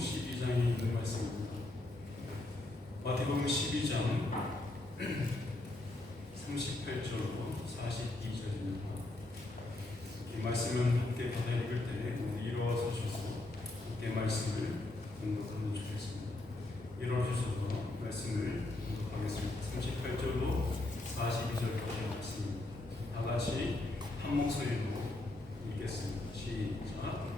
12장에 있는 말씀입니다. 마태복음 12장 38절로 42절입니다. 이 말씀을 함께 받아 읽을 때 일어서셔서 함께 말씀을 공독하면 좋겠습니다. 일어서셔서 말씀을 공독하겠습니다. 38절로 42절까지 말씀입니다. 다 같이 한 목소리로 읽겠습니다. 시작.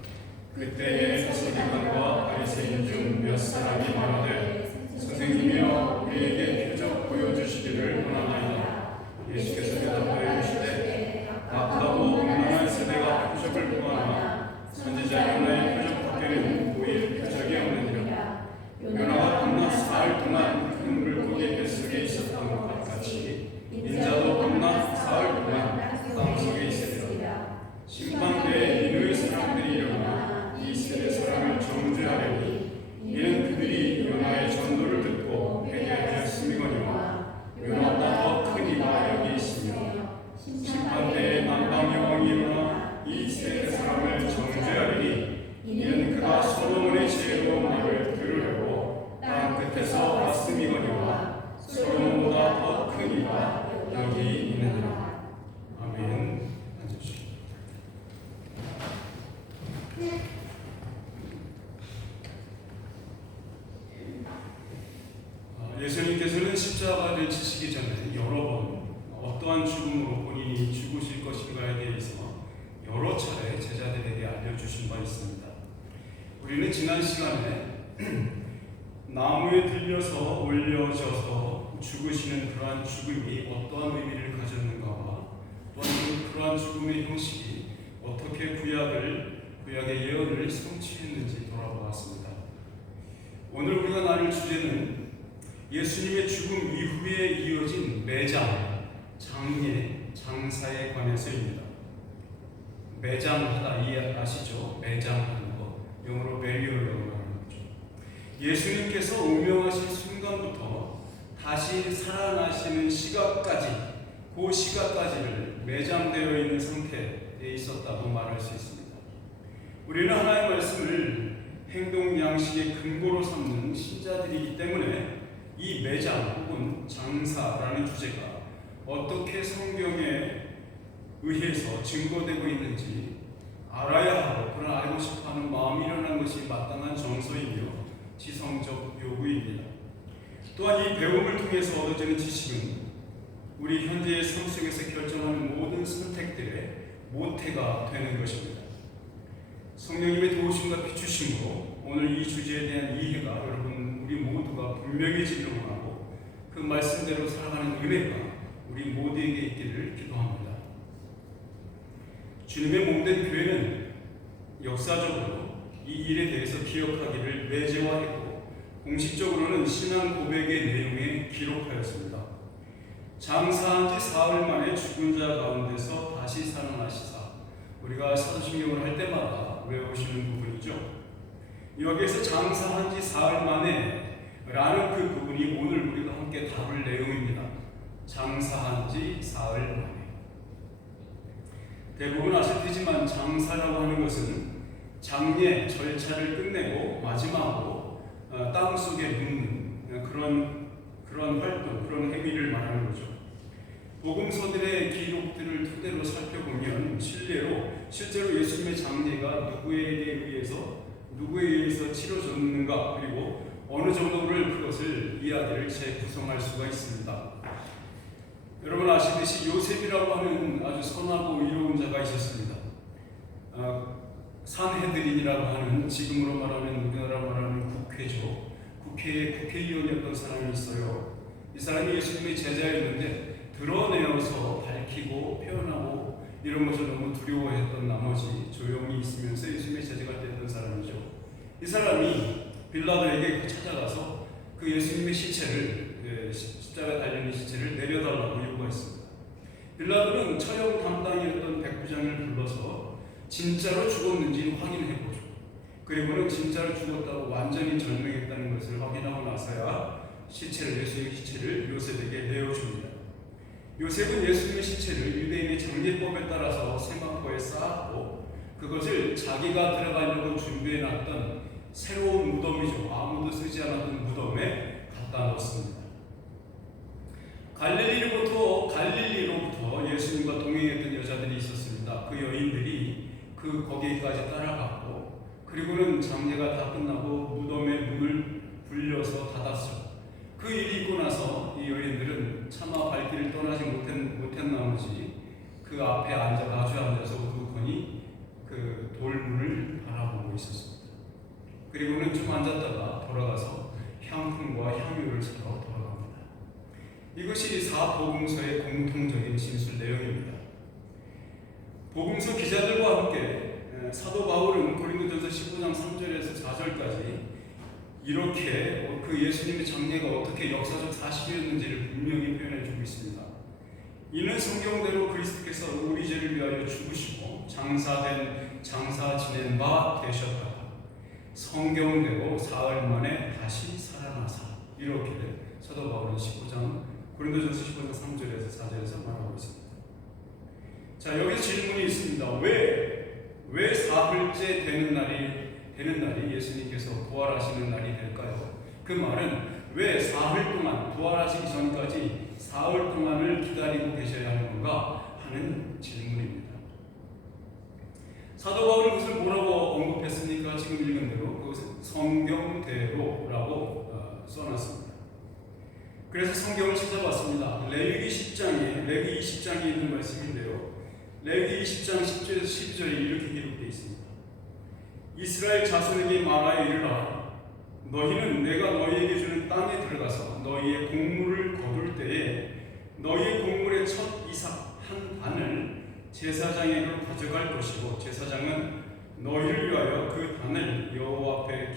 그때에 서기관과 바리새인 중 몇 사람이 말하되 선생님이여 우리에게 표적 보여주시기를 원하나이다. 예수께서 대답하여 이르시되 악하고 음란한 세대가 표적을 구하나 선지자 요나의 표적 밖에는 보일 표적이 없느니라. 요나가 밤낮 사흘 동안 큰 물고기 뱃속에 있었던 것 같이 인자도 밤낮 사흘 동안 땅속에 있으리라. 심판대에 니느웨 사람들이 일어나 이 세대 사람을 정죄하려니 이는 그들이 요나의 전도를 듣고 회개하였음이거니와 요나보다 더 큰 이가 여기 있으며 심판대에 만방의 왕이 일어나 이 세대 사람을 정죄하리니 이는 그가 솔로몬의 지혜로운 말을 들으려고 땅 끝에서 왔음이거니와 솔로몬보다 더 큰 이가 여기 있느니라. 아멘. 앉으시오. 예수님께서는 십자가를 지시기 전에 여러 번 어떠한 죽음으로 본인이 죽으실 것인가에 대해서 여러 차례 제자들에게 알려주신 바 있습니다. 우리는 지난 시간에 나무에 들려서 올려져서 죽으시는 그러한 죽음이 어떠한 의미를 가졌는가와 또한 그러한 죽음의 형식이 어떻게 구약의 예언을 성취했는지 돌아보았습니다. 오늘 우리가 나눌 주제는 예수님의 죽음 이후에 이어진 매장, 장례, 장사에 관해서입니다. 매장하다 이해하시죠? 매장하는 것, 영어로 burial이라고 말하는 거죠. 예수님께서 운명하신 순간부터 다시 살아나시는 시각까지, 그 시각까지를 매장되어 있는 상태에 있었다고 말할 수 있습니다. 우리는 하나님의 말씀을 행동 양식의 근거로 삼는 신자들이기 때문에 이 매장 혹은 장사라는 주제가 어떻게 성경에 의해서 증거되고 있는지 알아야 하고 그러나 알고 싶어하는 마음이 일어난 것이 마땅한 정서이며 지성적 요구입니다. 또한 이 배움을 통해서 얻어지는 지식은 우리 현재의 삶 속에서 결정하는 모든 선택들의 모태가 되는 것입니다. 성령님의 도우심과 비추심으로 오늘 이 주제에 대한 이해가 여러분 우리 모두가 분명해지기를 원하고 그 말씀대로 살아가는 은혜가 우리 모두에게 있기를 기도합니다. 주님의 몸된 교회는 역사적으로 이 일에 대해서 기억하기를 매제화했고 공식적으로는 신앙 고백의 내용에 기록하였습니다. 장사한 지 사흘 만에 죽은 자 가운데서 다시 살아나시사 우리가 사도신경을 할 때마다 외우시는 부분이죠. 여기에서 장사한 지 사흘 만에 라는 그 부분이 오늘 우리가 함께 다룰 내용입니다. 장사한 지 사흘 만에. 대부분 아실 테지만 장사라고 하는 것은 장례 절차를 끝내고 마지막으로 땅속에 묻는 그런 활동, 그런 행위를 말하는 거죠. 복음서들의 기록들을 토대로 살펴보면 실제로 예수님의 장례가 누구에 의해서 치러졌는가 그리고 어느 정도를 그것을 이야기를 재구성할 수가 있습니다. 여러분 아시듯이 요셉이라고 하는 아주 선하고 의로운 자가 있었습니다. 산헤드린이라고 하는 지금으로 말하면 우리나라 말하는 국회죠. 국회의 국회의원이었던 사람이 있어요. 이 사람이 예수님의 제자였는데 드러내어서 밝히고 표현하고 이런 것을 너무 두려워했던 나머지 조용히 있으면서 예수님의 제자가 됐던 사람이죠. 이 사람이 빌라도에게 찾아가서 그 예수님의 시체를 십자가에 달린 시체를 내려달라고 요구했습니다. 빌라도는 처형 담당이었던 백부장을 불러서 진짜로 죽었는지 확인해보죠. 그리고는 진짜로 죽었다고 완전히 절명했다는 것을 확인하고 나서야 예수님의 시체를 요셉에게 내어줍니다. 요셉은 예수님의 시체를 유대인의 장례법에 따라서 세마포에 쌓았고 그것을 자기가 들어가려고 준비해놨던 새로운 무덤이죠. 아무도 쓰지 않았던 무덤에 갖다 놓습니다. 갈릴리로부터 예수님과 동행했던 여자들이 있었습니다. 그 여인들이 거기까지 따라갔고, 그리고는 장례가 다 끝나고 무덤의 문을 굴려서 닫았죠. 그 일이 있고 나서 이 여인들은 차마 발길을 떠나지 못한 나머지 그 앞에 마주 앉아서 우두커니 그 돌문을 바라보고 있었습니다. 그리고는 좀 앉았다가 돌아가서 향품과 향유를 사러 돌아갑니다. 이것이 사복음서의 공통적인 진술 내용입니다. 복음서 기자들과 함께 사도 바울은 고린도전서 15장 3절에서 4절까지 이렇게 그 예수님의 장례가 어떻게 역사적 사실이었는지를 분명히 표현해 주고 있습니다. 이는 성경대로 그리스도께서 우리 죄를 위하여 죽으시고 장사 지낸 바 되셨다가 성경대로 사흘 만에 다시 살아나사, 이렇게 사도 바울은 고린도전서 15장 3절에서 4절에서 말하고 있습니다. 자, 여기 질문이 있습니다. 왜 사흘째 되는 날이 예수님께서 부활하시는 날이 될까요? 그 말은 왜 사흘 동안, 부활하시기 전까지 사흘 동안을 기다리고 계셔야 하는가 하는 질문입니다. 사도 바울은 그것을 뭐라고 언급했습니까? 지금 읽은 대로 그것은 성경대로라고 써놨습니다. 그래서 성경을 찾아봤습니다. 레위기 20장에 있는 말씀인데요. 레위기 20장 10절에서 12절에 이렇게 기록되어 있습니다. 이스라엘 자손에게 말하여 이르라. 너희는 내가 너희에게 주는 땅에 들어가서 너희의 곡물을 거둘 때에 너희의 곡물의 첫 이삭 한 단을 제사장에게로 가져갈 것이고, 제사장은 너희를 위하여 그 단을 여호와 앞에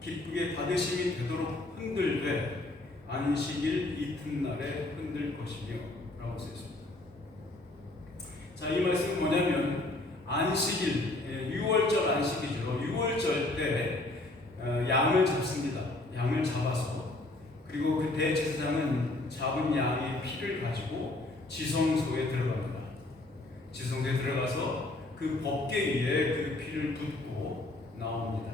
기쁘게 받으심이 되도록 흔들되 안식일 이튿날에 흔들 것이며 라고 쓰였습니다. 자, 이 말씀은 뭐냐면 안식일, 6월절 안식이죠. 6월절 때 양을 잡습니다. 양을 잡아서, 그리고 그 대제사장은 잡은 양의 피를 가지고 지성소에 들어갑니다. 지성소에 들어가서 그 법궤 위에 그 피를 붓고 나옵니다.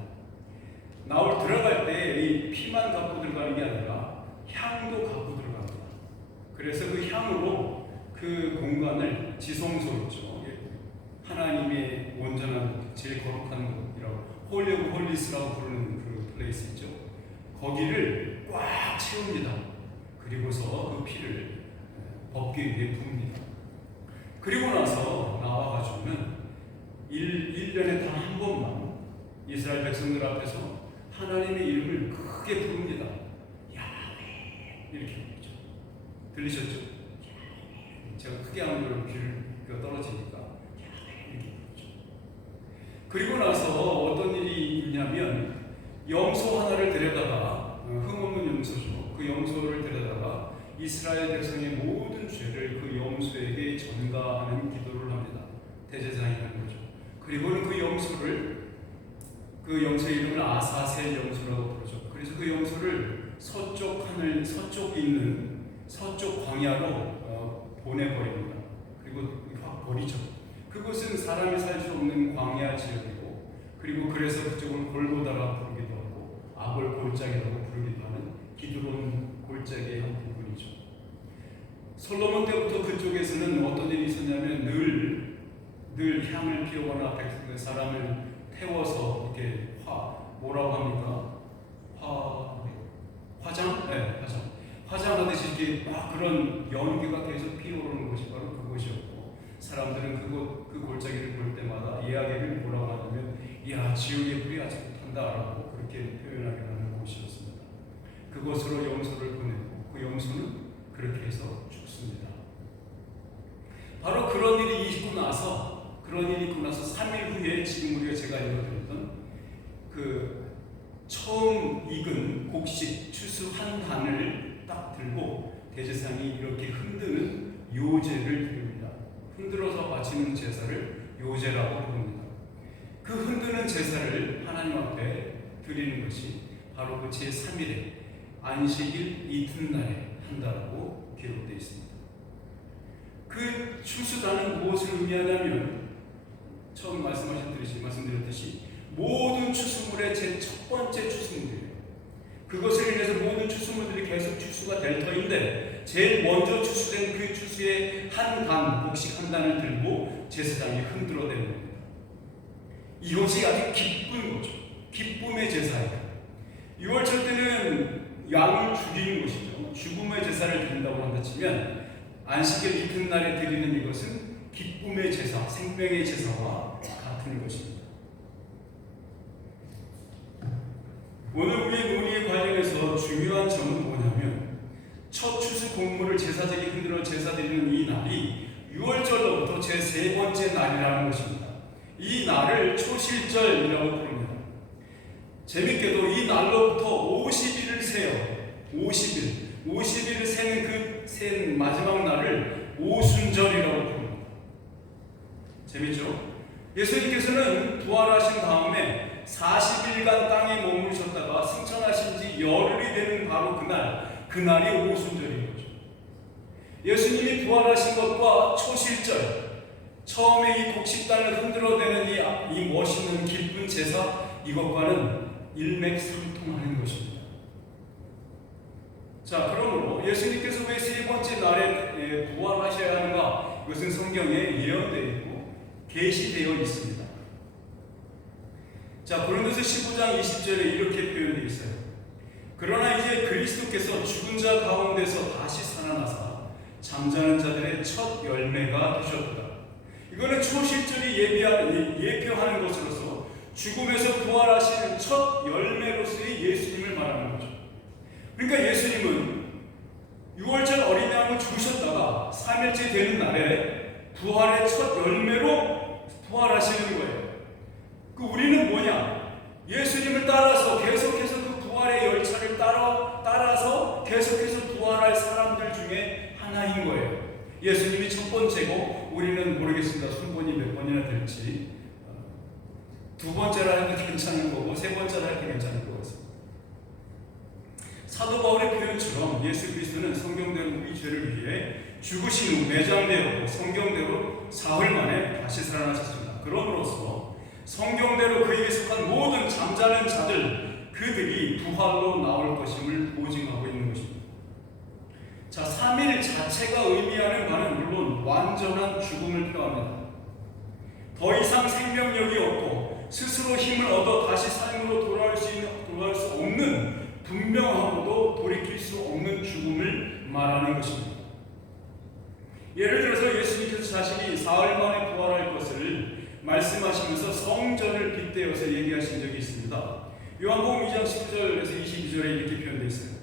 들어갈 때 이 피만 갖고 들어가는 게 아니라 향도 갖고 들어갑니다. 그래서 그 향으로 그 공간을, 지성소 있죠, 하나님의 온전한 제일 거룩한 곳이라고, 홀리 오브 홀리스라고 부르는 그 플레이스 있죠, 거기를 꽉 채웁니다. 그리고서 그 피를 법궤 위에 부읍니다. 그리고 나서 나와가지고는 1년에 단 한 번만 이스라엘 백성들 앞에서 하나님의 이름을 크게 부릅니다. 야훼, 이렇게 부르죠. 들리셨죠? 제가 크게 하면 귀가 떨어지니까 야훼, 이렇게 부르죠. 그리고 나서 어떤 일이 있냐면, 염소 하나를 데려다가, 흠없는 염소죠, 그 염소를 데려다가 이스라엘 백성의 모든 죄를 그 염소에게 전가하는 기도를 합니다. 대제사장이 하는 거죠. 그리고는 그 염소의 이름을 아사셀 염소라고 부르죠. 그래서 그 염소를 서쪽 광야로 보내버립니다. 그리고 확 버리죠. 그곳은 사람이 살 수 없는 광야 지역이고, 그리고 그래서 그쪽을 골고다라 부르기도 하고 아골 골짜기라고 부르기도 하는 기드론 골짜기의 한 부분이죠. 솔로몬 때부터 그쪽에서는 어떤 일이 있었냐면 늘 향을 피우거나 사람을 태워서 이렇게 뭐라고 합니까? 화장? 네, 화장하듯이 이렇게 막 그런 연기가 계속 피어오르는 곳이 바로 그곳이었고, 사람들은 그 골짜기를 볼 때마다 이야기를 뭐라고 하냐면, 야, 지옥의 불이 아직도 탄다라고 그렇게 표현하게 하는 곳이었습니다. 그곳으로 염소를 보내고 그 염소는 그렇게 해서 죽습니다. 바로 그런 일이 있고 나서 3일 후에 지금 우리가 제가 읽어드렸던 그 처음 익은 곡식 추수 한 단을 딱 들고 대제사장이 이렇게 흔드는 요제를 드립니다. 흔들어서 바치는 제사를 요제라고 부릅니다. 그 흔드는 제사를 하나님 앞에 드리는 것이 바로 그 제3일에 안식일 이튿날에 한다라고 기록되어 있습니다. 그 추수단은 무엇을 의미하냐면, 처음 말씀드렸듯이 모든 추수물이 산불의 제 첫 번째 추수물이에요. 그것을 인해서 모든 추수물들이 계속 추수가 될 터인데 제일 먼저 추수된 그 추수의 한 단, 곡식 한 단을 들고 제사장이 흔들어대는 겁니다. 이것이 아주 기쁜 거죠. 기쁨의 제사예요. 6월절 때는 양을 죽이는 것이죠. 죽음의 제사를 드린다고 한다 치면 안식일 이튿날에 드리는 이것은 기쁨의 제사, 생명의 제사와 같은 것입니다. 오늘 우리의 논의에 관련해서 중요한 점은 뭐냐면 첫 추수 곡물을 제사장이 흔들어 제사 드리는 이 날이 6월절로부터 제 세 번째 날이라는 것입니다. 이 날을 초실절이라고 부릅니다. 재밌게도 이 날로부터 50일을 세요. 50일을 세는 그 센 마지막 날을 오순절이라고 부릅니다. 재밌죠? 예수님께서는 부활하신 다음에 40일간 땅에 머무르셨다가 승천하신 지 열흘이 되는 바로 그날이 오순절인 거죠. 예수님이 부활하신 것과 초실절, 처음에 이 곡식단을 흔들어대는 이 멋있는 기쁜 제사, 이것과는 일맥상통하는 것입니다. 자, 그러므로 예수님께서 왜 세 번째 날에 부활하셔야 하는가? 이것은 성경에 예언되어 있고 계시되어 있습니다. 자, 고린도서 15장 20절에 이렇게 표현되어 있어요. 그러나 이제 그리스도께서 죽은 자 가운데서 다시 살아나사 잠자는 자들의 첫 열매가 되셨다. 이거는 초실절이 예표하는 것으로서 죽음에서 부활하시는 첫 열매로서의 예수님을 말하는 거죠. 그러니까 예수님은 6월절 어린 양을 죽으셨다가 3일째 되는 날에 부활의 첫 열매로 부활하시는 거예요. 우리는 뭐냐? 예수님을 따라서 계속해서 그 부활의 열차를 따라서 계속해서 부활할 사람들 중에 하나인 거예요. 예수님이 첫 번째고 우리는 모르겠습니다. 순번이 몇 번이나 될지. 두 번째라 해도 괜찮은 거고 세 번째라 해도 괜찮을 것 같습니다. 사도 바울의 표현처럼 예수 그리스도는 성경대로 우리 죄를 위해 죽으신 후 매장되었고 성경대로 사흘 만에 다시 살아나셨습니다. 그럼으로써 성경대로 그에게 속한 모든 잠자는 자들 그들이 부활로 나올 것임을 보증하고 있는 것입니다. 자, 3일 자체가 의미하는 바는 물론 완전한 죽음을 표합니다. 더 이상 생명력이 없고 스스로 힘을 얻어 다시 삶으로 돌아올 수 없는 분명하고도 돌이킬 수 없는 죽음을 말하는 것입니다. 예를 들어서 예수님께서 자신이 사흘 만에 부활할 것을 말씀하시면서 성전을 빗대어서 얘기하신 적이 있습니다. 요한복음 2장 19절에서 22절에 이렇게 표현되어 있어요.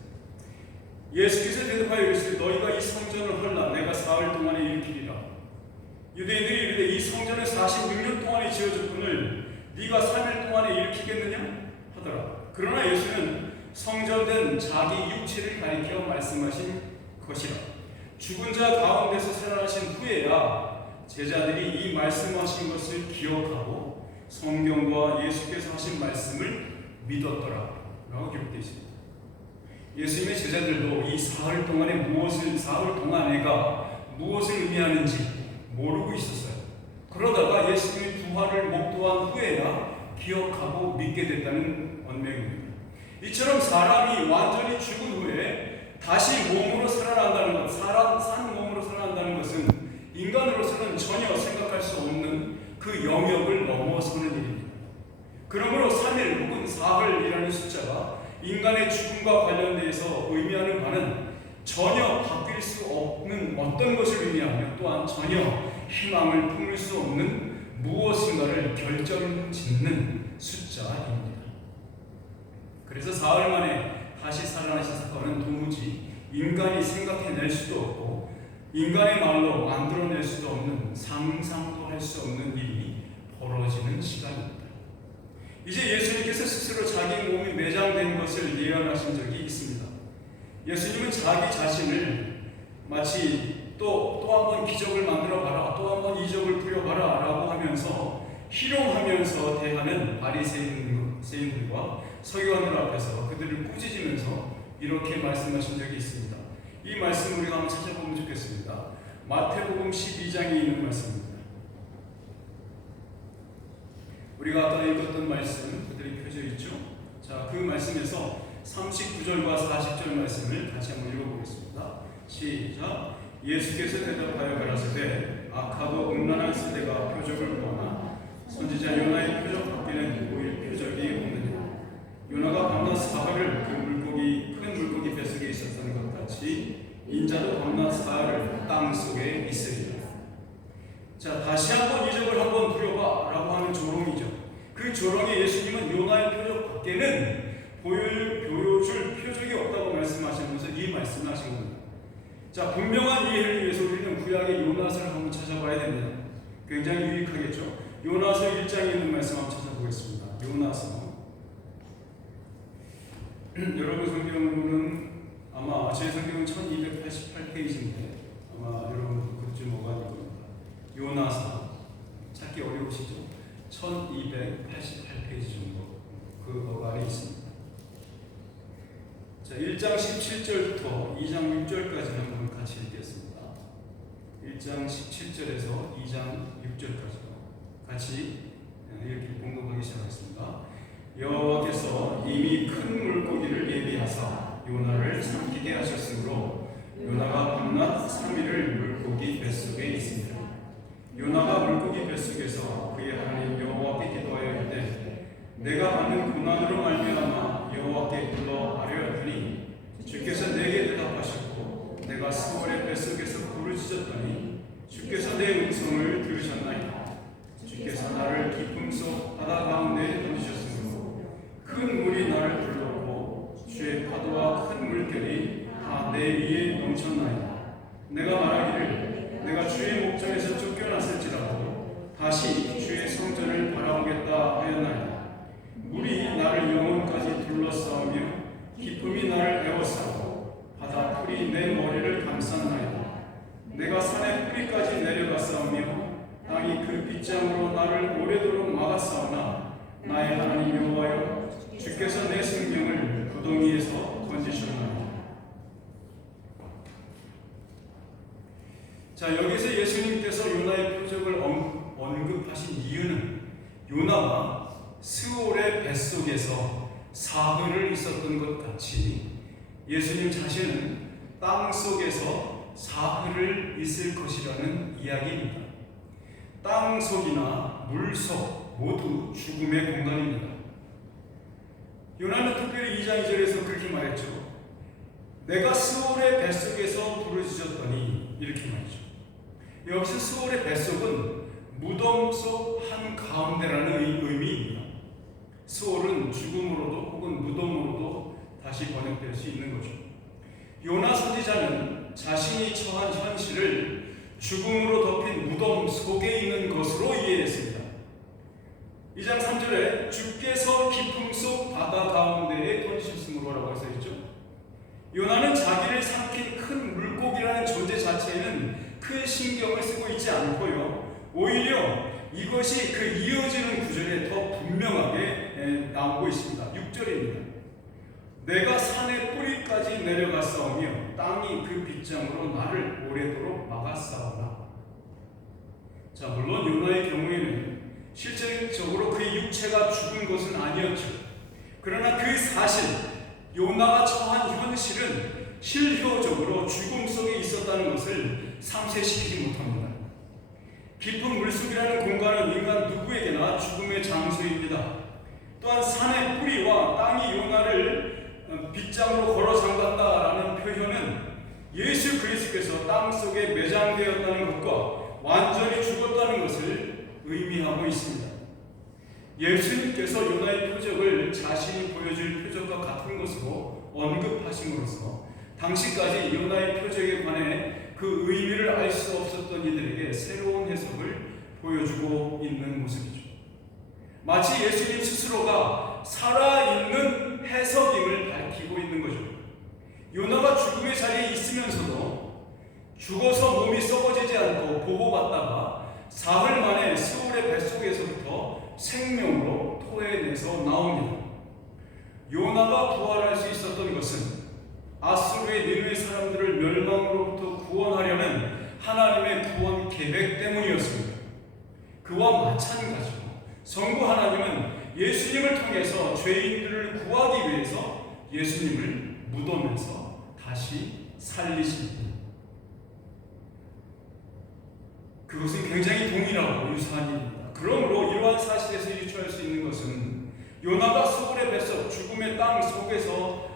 예수께서 대답하여 이르시되 너희가 이 성전을 헐라 내가 사흘 동안에 일으키리라. 유대인들이 이르되 이 성전은 46년 동안에 지어졌거늘 네가 3일 동안에 일으키겠느냐 하더라. 그러나 예수는 성전된 자기 육체를 가리켜 말씀하신 것이라. 죽은 자 가운데서 살아나신 후에야 제자들이 이 말씀하신 것을 기억하고 성경과 예수께서 하신 말씀을 믿었더라 라고 기록되어 있습니다. 예수님의 제자들도 이 사흘 동안에가 무엇을 의미하는지 모르고 있었어요. 그러다가 예수님의 부활을 목도한 후에야 기억하고 믿게 됐다는 언명입니다. 이처럼 사람이 완전히 죽은 후에 다시 몸으로 살아난다는 것, 산 몸으로 살아난다는 것은 인간으로서는 전혀 생각할 수 없는 그 영역을 넘어서는 일입니다. 그러므로 3일 혹은 사흘이라는 숫자가 인간의 죽음과 관련돼서 의미하는 바는 전혀 바뀔 수 없는 어떤 것을 의미하며 또한 전혀 희망을 품을 수 없는 무엇인가를 결정짓는 숫자입니다. 그래서 사흘 만에 다시 살아나신 사건은 도무지 인간이 생각해낼 수도 없고 인간의 말로 만들어낼 수도 없는 상상도 할 수 없는 일이 벌어지는 시간입니다. 이제 예수님께서 스스로 자기 몸이 매장된 것을 예언하신 적이 있습니다. 예수님은 자기 자신을 마치 또 한 번 기적을 만들어봐라, 또 한 번 이적을 부려봐라 라고 하면서 희롱하면서 대하는 바리새인들과 서기관들 앞에서 그들을 꾸짖으면서 이렇게 말씀하신 적이 있습니다. 이 말씀 우리가 한번 찾아보면 좋겠습니다. 마태복음 12장에 있는 말씀입니다. 우리가 아까 읽었던 말씀 그들이 펴져 있죠. 자, 그 말씀에서 39절과 40절 말씀을 같이 한번 읽어보겠습니다. 시작. 예수께서 대답하여 가라사대 악하고 음란한 세대가 표적을 구하나 선지자 요나의 표적 밖에는 보일 표적이 없느니라. 요나가 밤낮 사흘을 큰 물고기 뱃속에 있었던 것 같이 인자도 밤낮 사흘을 땅 속에 있으리라. 자, 다시 한번 이 적을 한번 부려봐 라고 하는 조롱이죠. 그 조롱에 예수님은 요나의 표적 밖에는 보여줄 표적이 없다고 말씀하시면서 이 말씀을 하신 겁니다. 자, 분명한 이해를 위해서 우리는 구약의 요나서를 한번 찾아봐야 됩니다. 굉장히 유익하겠죠. 요나서 1장에 있는 말씀 한번 찾아보겠습니다. 요나서. 여러분 성경으로는 아마 제 성경은 1288페이지인데 아마 여러분 그쯤 뭐가 될 겁니다. 요나서 찾기 어려우시죠? 1288페이지 정도 그 안에 있습니다. 자, 1장 17절부터 2장 6절까지 한번 같이 읽겠습니다. 1장 17절에서 2장 6절까지 같이 이렇게 봉독하기 시작하겠습니다. 여호와께서 이미 큰 물고기를 예비하사 요나를 삼키게 하셨으므로 요나가 밤낮 3일을 물고기 뱃속에 있습니다. 요나가 물고기 뱃속에서 그의 하나님 여호와께 기도하여 이르되 내가 받는 고난으로 말미암아 여호와께 불러 아뢰었더니 주께서 내게 대답하셨고 내가 스월의 뱃속에서 부르짖었더니 주께서 내 음성을 들으셨나이다. 주께서 나를 깊음 속 바다 가운데 던지셨으므로 큰 물이 나를 불렀고 주의 파도와 큰 물결이 다 내 위에 넘쳤나이다. 내가 말하기를 내가 주의 목전에서 쫓겨났을지라도 다시 주의 성전을 바라보겠다 하였나이다. 물이 나를 영혼까지 둘러싸우며 깊음이 나를 에워싸고 바다 풀이 내 머리를 감쌌나이다. 내가 산의 뿌리까지 내려갔사오며 땅이 그 빗장으로 나를 오래도록 막았사오나 나의 하나님 여호와여 주께서 내 생명을 구덩이에서 건지셨나이다. 자, 여기서 예수님께서 요나의 표적을 언급하신 이유는 요나가 스올의 뱃속에서 사흘을 있었던 것 같이 예수님 자신은 땅 속에서 사흘을 있을 것이라는 이야기입니다. 땅 속이나 물 속 모두 죽음의 공간입니다. 요나는 특별히 2장 2절에서 그렇게 말했죠. 내가 스올의 뱃속에서 부르짖었더니 이렇게 말이죠. 여기서 스올의 뱃속은 무덤 속 한가운데라는 의미입니다. 스올은 죽음으로도 혹은 무덤으로도 다시 번역될 수 있는 거죠. 요나 선지자는 자신이 처한 현실을 죽음으로 덮인 무덤 속에 있는 것으로 이해했습니다. 2장 3절에 주께서 깊음 속 바다 가운데에 던지셨으므로라고 해서 있죠. 요나는 자기를 삼킨 큰 물고기라는 존재 자체에는 큰 신경을 쓰고 있지 않고요. 오히려 이것이 그 이어지는 구절에 더 분명하게 나오고 있습니다. 6절입니다. 내가 산의 뿌리까지 내려갔사오며 땅이 그 빗장으로 나를 오래도록 막았사오나. 자, 물론 요나의 경우에는 실질적으로 그의 육체가 죽은 것은 아니었죠. 그러나 그 사실, 요나가 처한 현실은 실효적으로 죽음 속에 있었다는 것을 상쇄시키지 못합니다. 깊은 물속이라는 공간은 인간 누구에게나 죽음의 장소입니다. 또한 산의 뿌리와 땅이 요나를 빗장으로 걸어 잠갔다라는 표현은 예수 그리스도께서 땅 속에 매장되었다는 것과 완전히 죽었다는 것을 의미하고 있습니다. 예수님께서 요나의 표적을 자신이 보여줄 표적과 같은 것으로 언급하심으로써 당시까지 요나의 표적에 관해 그 의미를 알 수 없었던 이들에게 새로운 해석을 보여주고 있는 모습이죠. 마치 예수님 스스로가 살아있는 해석임을 밝히고 있는 거죠. 요나가 죽음의 자리에 있으면서도 죽어서 몸이 썩어지지 않고 보호받다가 사흘 만에 스올의 뱃속에서부터 생명으로 토해내서 나옵니다. 요나가 부활할 수 있었던 것은 아수르의 니느웨 사람들을 멸망으로부터 구원하려는 하나님의 구원 계획 때문이었습니다. 그와 마찬가지로 성부 하나님은 예수님을 통해서 죄인들을 구하기 위해서 예수님을 무덤에서 다시 살리십니다. 그것은 굉장히 동일하고 유사한 일입니다. 그러므로 이러한 사실에서 유추할 수 있는 것은 요나가 소굴의 뱃속 죽음의 땅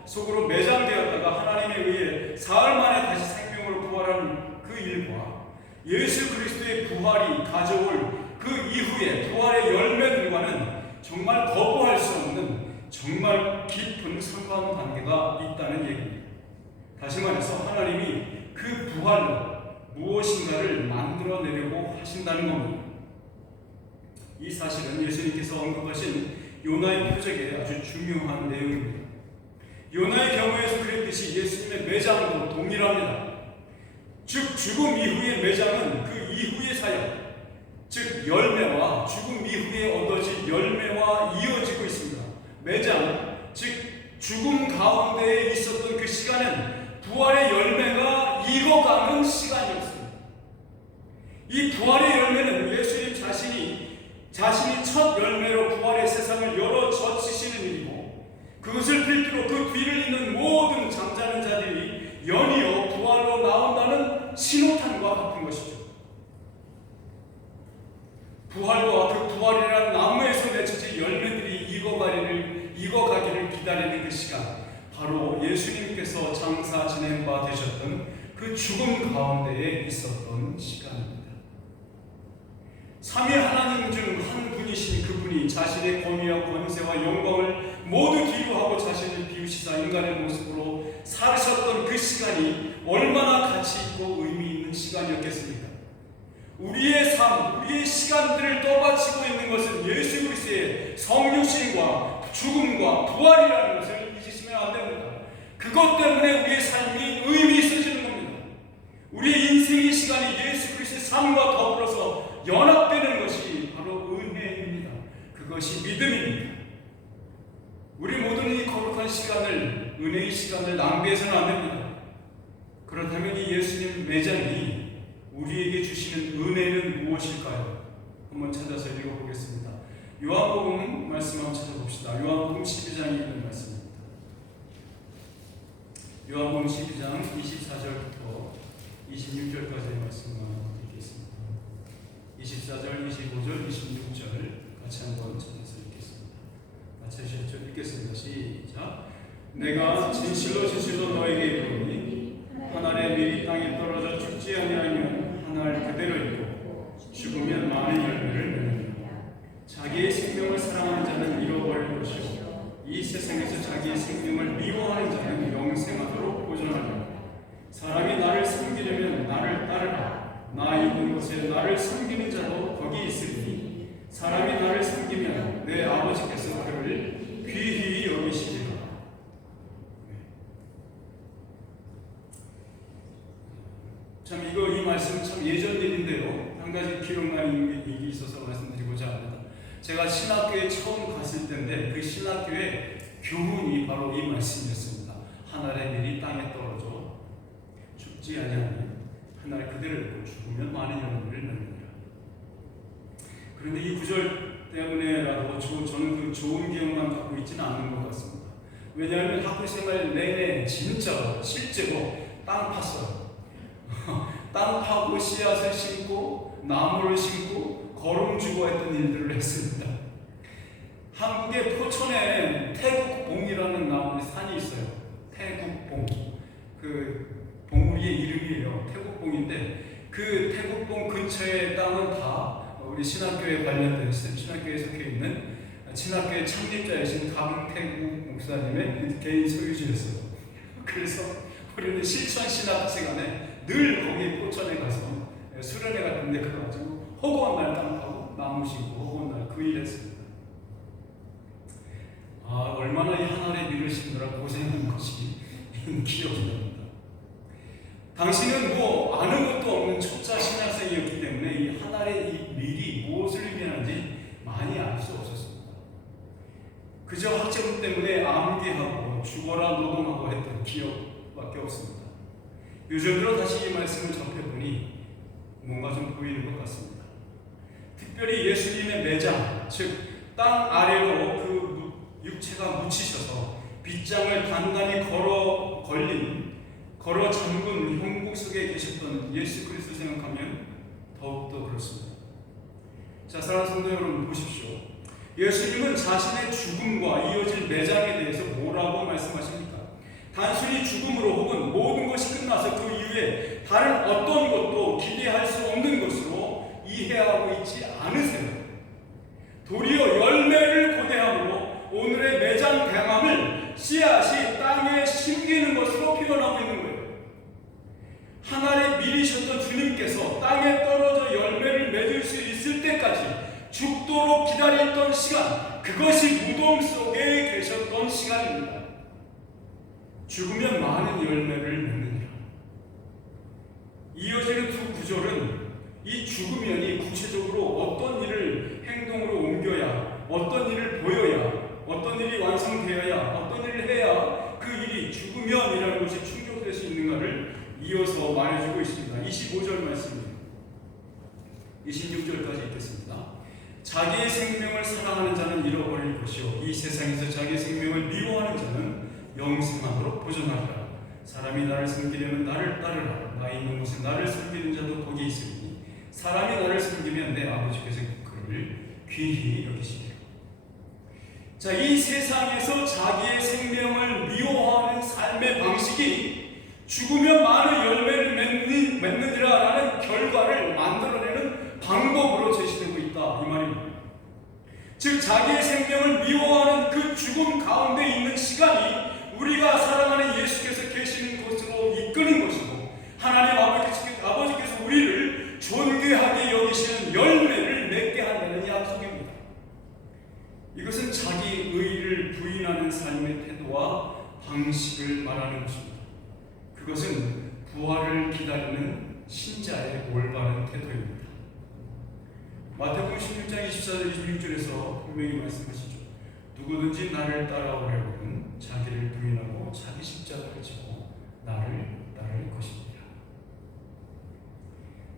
속으로 매장되었다가 하나님에 의해 사흘 만에 다시 생명으로 부활한 그 일과 예수 그리스도의 부활이 가져올 그 이후에 부활의 열매들과는 정말 거부할 수 없는 정말 깊은 상관관계가 있다는 얘기입니다. 다시 말해서 하나님이 그 부활로 무엇인가를 만들어내려고 하신다는 겁니다. 이 사실은 예수님께서 언급하신 요나의 표적에 아주 중요한 내용입니다. 요나의 경우에서 그랬듯이 예수님의 매장도 동일합니다. 즉 죽음 이후의 매장은 그 이후의 사역, 즉 열매와 죽음 이후에 얻어질 열매와 이어지고 있습니다. 매장, 즉 죽음 가운데에 있었던 그 시간은 부활의 열매가 익어가는 시간이었습니다. 이 부활의 열매는 예수님 자신이 첫 열매로 부활의 세상을 열어 젖히시는 일이고, 그것을 필두로 그 뒤를 잇는 모든 잠자는 자들이 연이어 부활로 나온다는 신호탄과 같은 것이죠. 부활과 그 부활이라는 나무에서 맺혀질 열매들이 익어가기를 기다리는 그 시간, 바로 예수님께서 장사 지낸 바 되셨던 그 죽음 가운데에 있었던 시간입니다. 삼위 하나님 중 한 분이신 그분이 자신의 권위와 권세와 영광을 모두 뒤로하고 자신을 비우시사 인간의 모습으로 살으셨던 그 시간이 얼마나 가치 있고 의미 있는 시간이었겠습니까? 우리의 삶, 우리의 시간들을 떠받치고 있는 것은 예수 그리스도의 성육신과 죽음과 부활이라는 것을 잊으시면 안 됩니다. 그것 때문에 우리의 삶이 의미 있어지는 겁니다. 우리의 인생의 시간이 예수 그리스도의 삶과 더불어서 연합되는 것이 바로 은혜입니다. 그것이 믿음입니다. 우리 모두는 이 거룩한 시간을, 은혜의 시간을 낭비해서는 안 됩니다. 그렇다면 이 예수님 매장이 우리에게 주시는 은혜는 무엇일까요? 한번 찾아서 읽어보겠습니다. 요한복음 말씀 한번 찾아봅시다. 요한복음 12장에 있는 말씀입니다. 요한복음 12장 24절부터 26절까지의 말씀을 읽겠습니다. 24절, 25절, 26절 같이 한번 찾아서 읽겠습니다. 맞추셨죠? 읽겠습니다. 시작. 내가 진실로 너에게 이르노니 한 알의 밀이 땅에 떨어져 죽지 아니하면 한 알 그대로 있고 죽으면 많은 열매를 맺느니라. 자기의 생명을 사랑하는 자는 잃어버릴 것이고 이 세상에서 자기의 생명을 미워하는 자는 영생하도록 보존하리라. 사람이 나를 섬기려면 나를 따르라. 나 있는 곳에 나를 섬기는 자도 거기 있으니 사람이 나를 섬기면 내 아버지께서 그를 귀히 여기시리라. 참 이 말씀 참 예전 일인데요. 한 가지 기억나는 일이 있어서 말씀드리고자 합니다. 제가 신학교에 처음 갔을 때인데 그 신학교의 교훈이 바로 이 말씀이었습니다. 하늘의 밀이 땅에 떨어져 죽지 아니하니 하늘 그대로 있고 죽으면 많은 열매를 맺느니라. 그런데 이 구절 때문에라도 저는 그 좋은 기억만 갖고 있지는 않는 것 같습니다. 왜냐하면 학교 생활 내내 진짜로 실제로 땅 팠어요. 땅 파고 씨앗을 심고 나무를 심고 거름 주고 했던 일들을 했습니다. 한국의 포천에 태국봉이라는 산이 있어요. 태국봉. 그 봉우리의 이름이에요. 태국봉인데 그 태국봉 근처의 땅은 다 우리 신학교에 관련된 신학교에 속해 있는 신학교의 창립자이신 강태국 목사님의 개인 소유지였어요. 그래서 우리는 실천 신학 시간에 늘 거기 포천에 가서 수련회 같은 데 가가지고 허구한 날 땅파고 나무 심고 허구한 날 그 일 했습니다. 얼마나 이 하늘의 밀을 심느라 고생한 것이 기억이 납니다. 당신은 아는 것도 없는 초짜 신학생이었기 때문에 이 하늘의 이 밀이 무엇을 의미하는지 많이 알 수 없었습니다. 그저 학점 때문에 암기하고 죽어라 노동하고 했던 기억밖에 없습니다. 요즘 들어 다시 이 말씀을 접해보니 뭔가 좀 보이는 것 같습니다. 특별히 예수님의 매장, 즉 땅 아래로 그 육체가 묻히셔서 빗장을 단단히 걸어 잠근 형국 속에 계셨던 예수 그리스도 생각하면 더욱더 그렇습니다. 자, 사랑하는 성도 여러분, 보십시오. 예수님은 자신의 죽음과 이어질 매장에 대해서 뭐라고 말씀하십니까? 단순히 죽음으로 혹은 모든 것이 끝나서 그 이후에 다른 어떤 것도 기대할 수 없는 것으로 이해하고 있지 않으세요. 도리어 열매를 고대함으로 오늘의 매장 대함을 씨앗이 땅에 심기는 것으로 표현하고 있는 거예요. 하나님 미리셨던 주님께서 땅에 떨어져 열매를 맺을 수 있을 때까지 죽도록 기다렸던 시간, 그것이 무덤 속에 계셨던 시간입니다. 죽으면 많은 열매를 맺느니라. 이어지는 두 구절은 이 죽으면이 구체적으로 어떤 일을 행동으로 옮겨야, 어떤 일을 보여야, 어떤 일이 완성되어야, 어떤 일을 해야 그 일이 죽으면이라는 것이 충족될 수 있는가를 이어서 말해주고 있습니다. 25절 말씀입니다. 26절까지 읽겠습니다. 자기의 생명을 사랑하는 자는 잃어버릴 것이요 이 세상에서 자기의 생명을 미워하는 자는 영생하도록 보존하리라. 사람이 나를 섬기려면 나를 따르라. 나 있는 곳에 나를 섬기는 자도 거기 있으니 사람이 나를 섬기면 내 아버지께서 그를 귀히 여기시리라. 자, 이 세상에서 자기의 생명을 미워하는 삶의 방식이 죽으면 많은 열매를 맺느니라라는 결과를 만들어내는 방법으로 제시되고 있다, 이 말입니다. 즉 자기의 생명을 미워하는 그 죽음 가운데 있는 시간이 우리가 사랑하는 예수께서 계시는 곳으로 이끄는 것이고 하나님 아버지께서 우리를 존귀하게 여기시는 열매를 맺게 한다는 약속입니다. 이것은 자기 의의를 부인하는 삶의 태도와 방식을 말하는 것입니다. 그것은 부활을 기다리는 신자의 올바른 태도입니다. 마태복음 16장 24절 26절에서 분명히 말씀하시죠. 누구든지 나를 따라오려거든 자기를 부인하고 자기 십자가를 지고 나를 따를 것입니다.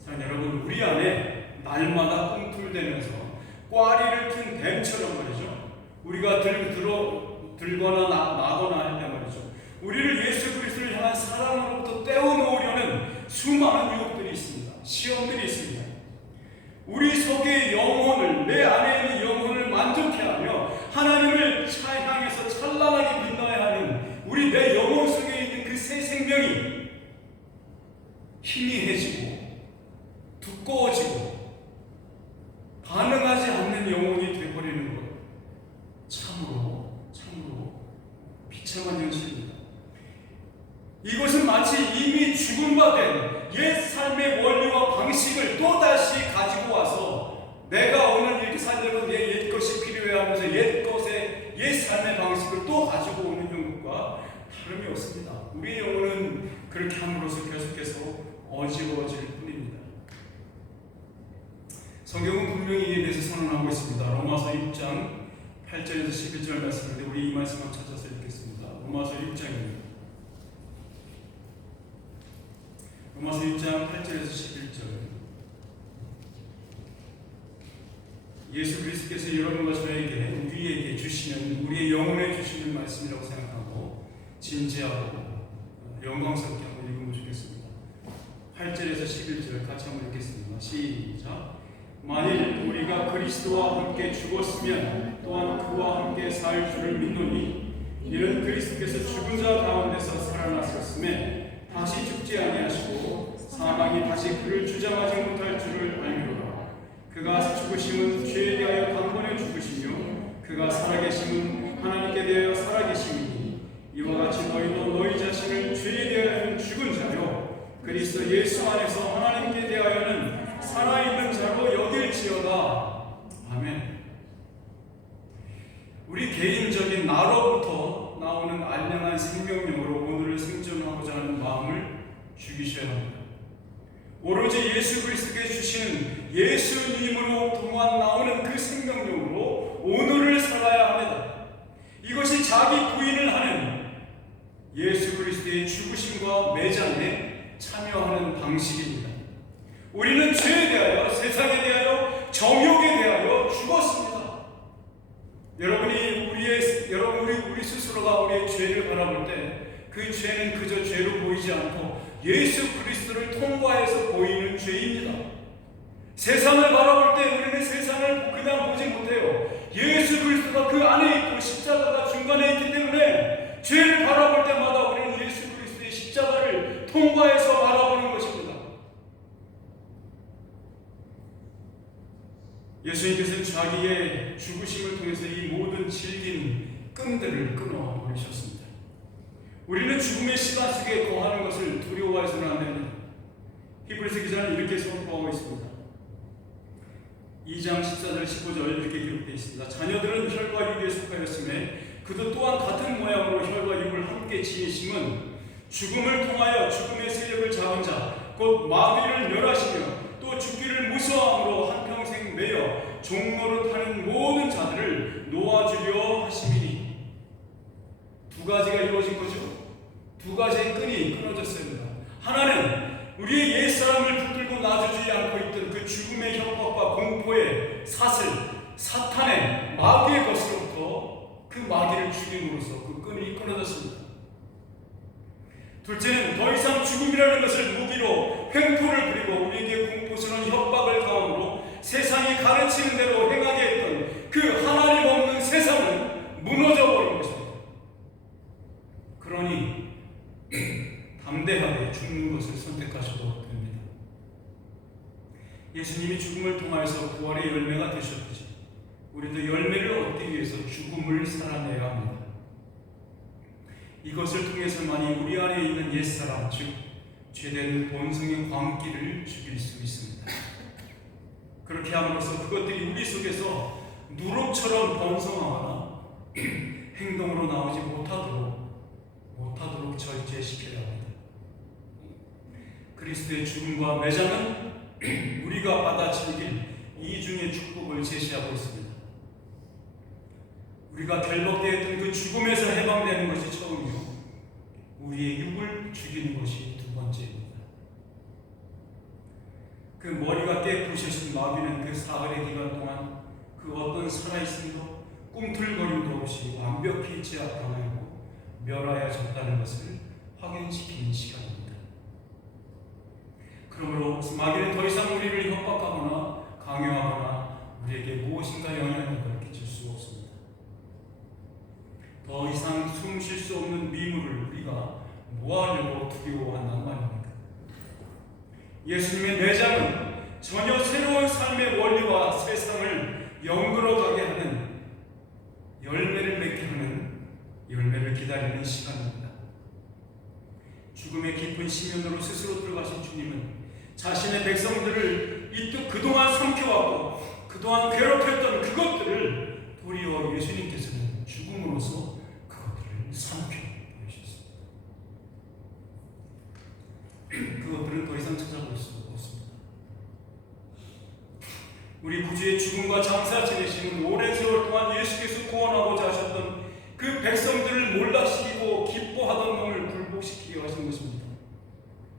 자, 여러분, 우리 안에 날마다 꿈틀대면서 꽈리를 튼 뱀처럼 말이죠. 우리가 들거나 나거나 할 때 말이죠. 우리를 예수 그리스도를 향한 사랑으로부터 떼어놓으려는 수많은 유혹들이 있습니다. 시험들이 있습니다. 우리 속의 영혼을, 내 안에 있는 영혼을 만족해 하며 하나님을 향해서 찬란하게 빛나야 하는 우리 내 영혼 속에 있는 그 새 생명이 희미해지고 두꺼워지고 반응하지 않는 영혼이 되어버리는 것, 참으로 비참한 현실입니다. 이것은 마치 이미 죽은 바 된 옛 삶의 원리와 방식을 또다시 가지고 와서 내가 오늘 이렇게 살려면 내 옛 것이 필요해 하면서 옛 삶의 방식을 또 가지고 오는 형국과 다름이 없습니다. 우리의 영혼은 그렇게 함으로써 계속해서 어지러워질 뿐입니다. 성경은 분명히 이에 대해서 선언하고 있습니다. 로마서 6장 8절에서 11절 말씀인데 우리 이 말씀을 찾아서 읽겠습니다. 로마서 6장입니다. 로마서 6장 8절에서 11절. 예수 그리스도께서 여러분과 저에게 우리에게 주시는, 우리의 영혼에 주시는 말씀이라고 생각하고 진지하고 영광스럽게 한번 읽어보시겠습니다. 8절에서 11절 같이 한번 읽겠습니다. 시작. 만일 우리가 그리스도와 함께 죽었으면 또한 그와 함께 살 줄을 믿노니 이는 그리스도께서 죽은 자 가운데서 살아나셨음에 다시 죽지 아니하시고 사망이 다시 그를 주장하지 못할 줄을 알미로라. 그가 죽으심은 죄에 대하여 단번에 죽으시며 그가 살아계심은 하나님께 대하여 살아계심이니 이와 같이 너희도 너희 자신을 죄에 대하여는 죽은 자요 그리스도 예수 안에서 하나님께 대하여는 살아있는 자로 여길지어다. 아멘. 우리 개인적인 나로부터 나오는 알량한 생명력으로 오늘을 생존하고자 하는 마음을 죽이셔야 합니다. 오로지 예수 그리스도께 주시는 예수님으로 통한 나오는 그 생명력으로 오늘을 살아야 합니다. 이것이 자기 부인을 하는 예수 그리스도의 죽으심과 매장에 참여하는 방식입니다. 우리는 죄에 대하여, 세상에 대하여, 정욕에 대하여 죽었습니다. 우리 스스로가 우리의 죄를 바라볼 때 그 죄는 그저 죄로 보이지 않고 예수 그리스도를 통과해서 보이는 죄입니다. 세상을 바라볼 때 우리는 세상을 그냥 보지 못해요. 예수 그리스도가 그 안에 있고 십자가가 중간에 있기 때문에 죄를 바라볼 때마다 우리는 예수 그리스도의 십자가를 통과해서 바라보는 것입니다. 예수님께서는 자기의 죽으심을 통해서 이 모든 질긴 끈들을 끊어 버리셨습니다. 우리는 죽음의 시간 속에 거하는 것을 두려워해서는 안 됩니다. 히브리서 기자는 이렇게 선포하고 있습니다. 2장 14절 15절 이렇게 기록되어 있습니다. 자녀들은 혈과 육에 속하였음에 그도 또한 같은 모양으로 혈과 육을 함께 지니심은 죽음을 통하여 죽음의 세력을 잡은 자 곧 마귀를 멸하시며 또 죽기를 무서워함으로 한평생 매여 종로를 타는 모든 자들을 놓아주려 하심이니. 두 가지가 이루어진 거죠. 두 가지의 끈이 끊어졌습니다. 하나는 우리의 옛사람을 붙들고 놔주지 않고 있던 그 죽음의 협박과 공포의 사슬, 사탄의 마귀의 것으로부터 그 마귀를 죽임으로써 그 끈이 끊어졌습니다. 둘째는 더 이상 죽음이라는 것을 무기로 횡포를 부리고 우리에게 공포스러운 협박을 가함으로 세상이 가르치는 대로 행하게 했던 그 하나님 없는 세상은 무너져버린 것입니다. 그러니 담대하게 죽는 것을 선택하셔도 됩니다. 예수님이 죽음을 통하여서 부활의 열매가 되셨듯이 우리도 열매를 얻기 위해서 죽음을 살아내야 합니다. 이것을 통해서만이 우리 안에 있는 옛사람, 즉 죄된 본성의 광기를 죽일 수 있습니다. 그렇게 함으로써 그것들이 우리 속에서 누룩처럼 번성하거나 행동으로 나오지 못하도록 절제시켜야 합니다. 그리스도의 죽음과 매장은 우리가 받아들일 이중의 축복을 제시하고 있습니다. 우리가 결박되었던 그 죽음에서 해방되는 것이 처음이요, 우리의 육을 죽이는 것이 두 번째입니다. 그 머리가 깨부셔진 마귀는 그 사흘의 기간 동안 그 어떤 살아있음도 꿈틀거림도 없이 완벽히 제압당하였고 멸하여졌다는 것을 확인시키는 시간입니다. 그러므로 마귀는 더 이상 우리를 협박하거나 강요하거나 우리에게 무엇인가 영향을 끼칠 수 없습니다. 더 이상 숨 쉴 수 없는 미물을 우리가 뭐하려고 두려워한단 말입니다. 예수님의 내장은 전혀 새로운 삶의 원리와 세상을 연결어가게 하는 열매를 맺게 하는 열매를 기다리는 시간입니다. 죽음의 깊은 심연으로 스스로 들어가신 주님은 자신의 백성들을 그동안 삼켜왔고 그동안 괴롭혔던 그것들을 도리어 예수님께서는 죽음으로써 그것들을 삼켜버리셨습니다. 그것들을 더 이상 찾아볼 수 없습니다. 우리 구주의 죽음과 장사 지내심은 오랜 세월 동안 예수께서 구원하고자 하셨던 그 백성들을 몰락시키고 기뻐하던 놈을 굴복시키게 하신 것입니다.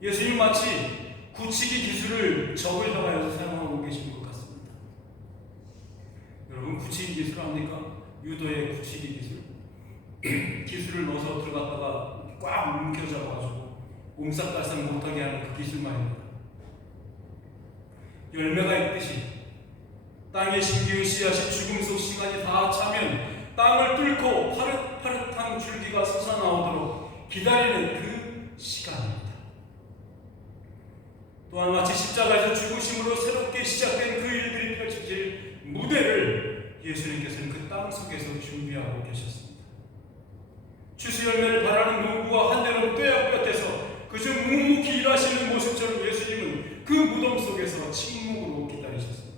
예수님 마치 굳히기 기술을 적을 향하여서 사용하고 계신 것 같습니다. 여러분, 굳히기 기술 압니까? 유도의 굳히기 기술. 기술을 넣어서 들어갔다가 꽉 움켜잡아가지고 옴싹달싹 못하게 하는 그 기술 말입니다. 열매가 있듯이 땅에 심기운 씨앗이 죽음 속 시간이 다 차면 땅을 뚫고 파릇파릇한 줄기가 솟아나오도록 기다리는 그 시간입니다. 또한 마치 십자가에서 죽으심으로 새롭게 시작된 그 일들이 펼쳐질 무대를 예수님께서는 그 땅 속에서 준비하고 계셨습니다. 추수 열매를 바라는 농부가 한대로 떼약볕에서 그저 묵묵히 일하시는 모습처럼 예수님은 그 무덤 속에서 침묵으로 기다리셨습니다.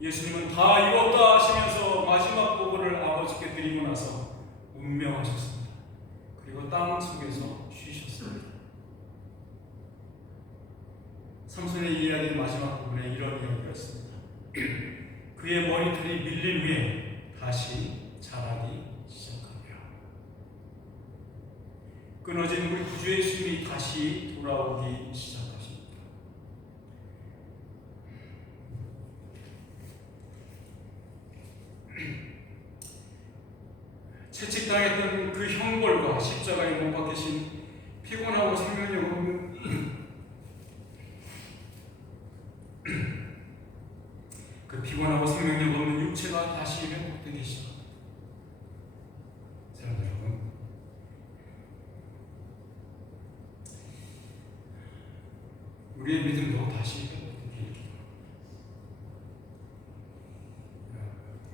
예수님은 다 이뤘다 하시면서 마지막 보고를 아버지께 드리고 나서 운명하셨습니다. 그리고 땅 속에서 쉬셨습니다. 삼손의 이야기의 마지막 부분에 이런 이야기가 있습니다. 그의 머리털이 밀린 후에 다시 자라기 시작하리라. 끊어진 우리 구주의 숨이 다시 돌아오기 시작하십니다. 채찍당했던 그 형벌과 십자가에 못 박히신 피곤하고 생명력 없는 그 피곤하고 생명력 없는 육체가 다시 회복되기 시작합니다. 사랑하는 여러분, 우리의 믿음도 다시 회복되기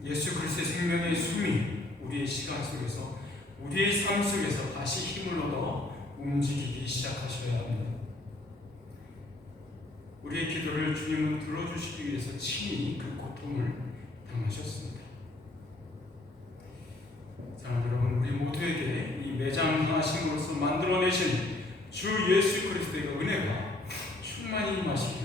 예수 그리스도의 생명의 숨이 우리의 시간 속에서, 우리의 삶 속에서 다시 힘을 얻어 움직이기 시작하셔야 합니다. 우리의 기도를 주님은 들어주시기 위해서 친히 그 고통을 당하셨습니다. 사랑하는 여러분, 우리 모두에게 이 매장하심으로써 만들어내신 주 예수 그리스도의 은혜가 충만히 임하시기